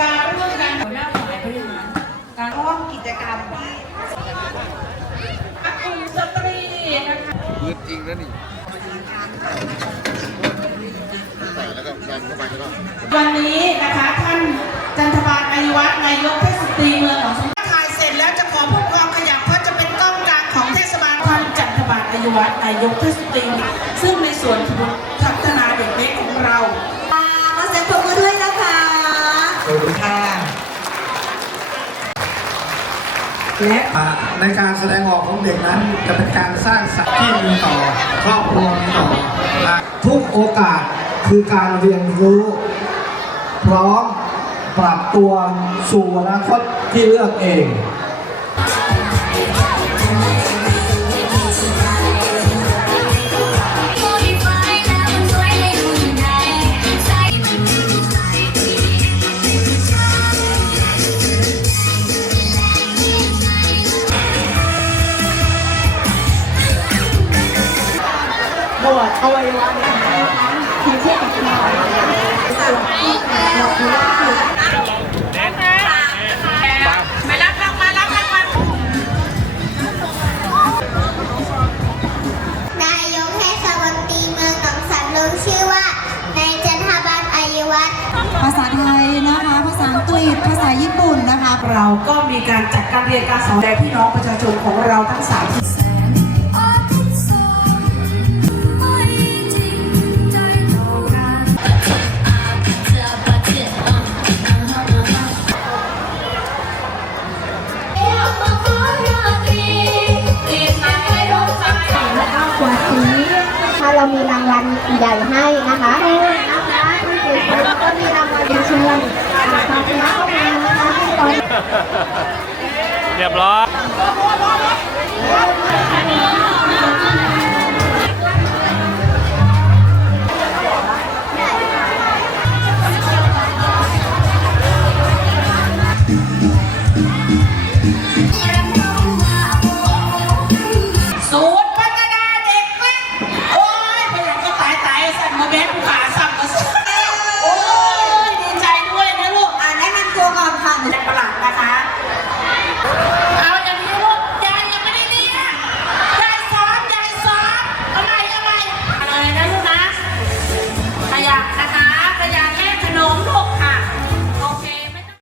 การร่วมกันหัวหน้าฝ่ายบริหาร การร่วมกิจกรรมที่อัคุณสตรีนะคะมืดจริงนะนี่ใส่แล้วก็ดันเข้าไปแล้วก็วันนี้นะคะท่านจันทบาลอายุวัฒน์นายกเทศมนตรีเมืองของสงขลาถ่ายเสร็จแล้วจะขอผู้กองขยับเพราะจะเป็นกล้องกลางของเทศบาลท่านจันทบาลอายุวัฒน์นายกเทศมนตรีซึ่งในส่วนของพัฒนาเด็กเล็กของเรา ขอเสียงปรบมือด้วยนะคะ สวัสดีค่ะ และในการแสดงออกของเด็กนั้น จะเป็นการสร้างสรรค์ที่มีต่อครอบครัวมีต่อทุกโอกาสคือการเรียนรู้ พร้อมปรับตัวสู่อนาคตที่เลือกเอง บวชอวัยวะนะคะทีเทียบกับเราส่วนที่เราคือว่าคือไม่รับรางวัลรับรางวัลนายกเทศมนตรีเมืองหนองสันลงชื่อว่านายจันทบันอายุวัฒน์ภาษาไทยนะคะ ภาษาอังกฤษภาษาญี่ปุ่นนะคะ เราก็มีการจัดการเรียนการสอนแด่พี่น้องประชาชนของเราทั้งสามที่ เรามีรางวัลใหญ่ให้นะคะก็มีรางวัลเชิญขอบคุณมากนะคะที่ตอนเรียบร้อย back